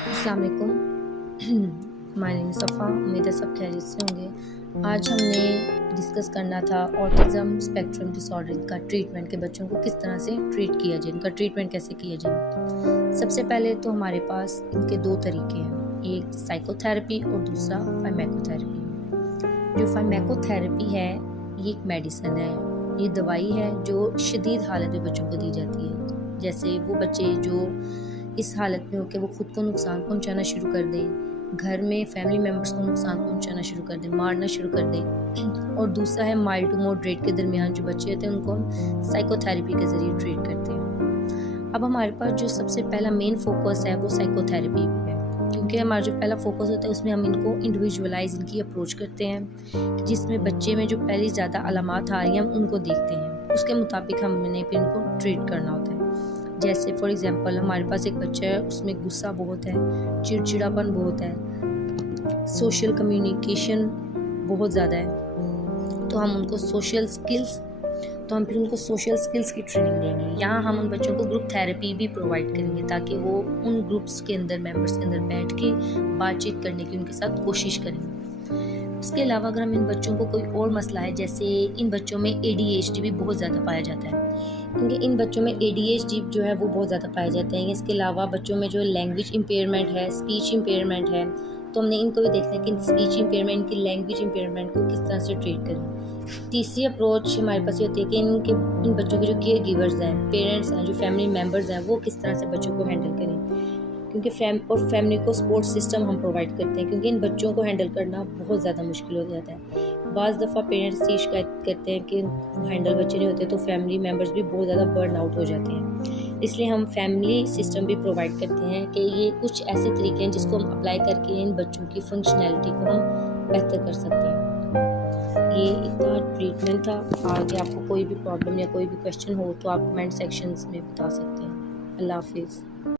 अस्सलाम वालेकुम। My name सफ़ा। उम्मीद है सब खैरियत से होंगे। आज हमने डिस्कस करना था ऑटिज़म स्पेक्ट्रम डिसऑर्डर का ट्रीटमेंट, के बच्चों को किस तरह से ट्रीट किया जाए, इनका ट्रीटमेंट कैसे किया जाए। सबसे पहले तो हमारे पास इनके दो तरीके हैं, एक साइकोथेरेपी और दूसरा फार्माकोथेरेपी। जो फार्माकोथेरेपी है ये एक मेडिसिन है, ये दवाई है जो शदीद हालत में बच्चों को दी जाती है। जैसे वो बच्चे जो इस हालत में हो कि वो खुद को नुकसान पहुंचाना शुरू कर दें, घर में फैमिली मेम्बर्स को नुकसान पहुंचाना शुरू कर दें, मारना शुरू कर दें। और दूसरा है माइल्ड टू मॉडरेट के दरमियान जो बच्चे होते हैं उनको हम साइकोथेरेपी के ज़रिए ट्रीट करते हैं। अब हमारे पास जो सबसे पहला मेन फोकस है वो साइकोथेरेपी पे है, क्योंकि हमारा जो पहला फोकस होता है उसमें हम इनको इंडिविजुअलाइज इनकी अप्रोच करते हैं, जिसमें बच्चे में जो पहली ज़्यादा अलामात आ रही हैं हम उनको देखते हैं, उसके मुताबिक हमने फिर इनको ट्रीट करना होता है। जैसे फॉर एग्जांपल हमारे पास एक बच्चा है, उसमें गुस्सा बहुत है, चिड़चिड़ापन बहुत है, सोशल कम्युनिकेशन बहुत ज़्यादा है, तो हम उनको सोशल स्किल्स की ट्रेनिंग देंगे। यहाँ हम उन बच्चों को ग्रुप थेरेपी भी प्रोवाइड करेंगे ताकि वो उन ग्रुप्स के अंदर मेंबर्स के अंदर बैठ के बातचीत करने की उनके साथ कोशिश करेंगे। उसके अलावा अगर हम इन बच्चों को कोई और मसला है, जैसे इन बच्चों में ADHD भी बहुत ज़्यादा पाया जाता है, क्योंकि इन बच्चों में ADHD जो है वो बहुत ज़्यादा पाए जाते हैं। इसके अलावा बच्चों में जो लैंग्वेज इम्पेयरमेंट है, स्पीच इम्पेयरमेंट है, तो हमने इनको भी देखना है कि स्पीच इम्पेयरमेंट की लैंग्वेज इम्पेयरमेंट को किस तरह से ट्रीट करें। तीसरी अप्रोच हमारे पास ये होती है कि इन बच्चों के जो केयर गिवर्स हैं, पेरेंट्स हैं, जो फैमिली मेम्बर्स हैं, वो किस तरह से बच्चों को हैंडल करें, क्योंकि फैमिली को सपोर्ट सिस्टम हम प्रोवाइड करते हैं, क्योंकि इन बच्चों को हैंडल करना बहुत ज़्यादा मुश्किल हो जाता है। बाज़ दफ़ा पेरेंट्स ये शिकायत करते हैं कि वो हैंडल बच्चे नहीं होते, तो फैमिली मेम्बर्स भी बहुत ज़्यादा बर्न आउट हो जाते हैं। इसलिए हम फैमिली सिस्टम भी प्रोवाइड करते हैं कि ये कुछ ऐसे तरीके हैं जिसको हम अप्लाई करके इन बच्चों की फंक्शनैलिटी को हम बेहतर कर सकते हैं। ये इतना ट्रीटमेंट था। आगे आपको कोई भी प्रॉब्लम या कोई भी क्वेश्चन हो तो आप कमेंट सेक्शंस में बता सकते हैं। अल्लाह हाफिज़।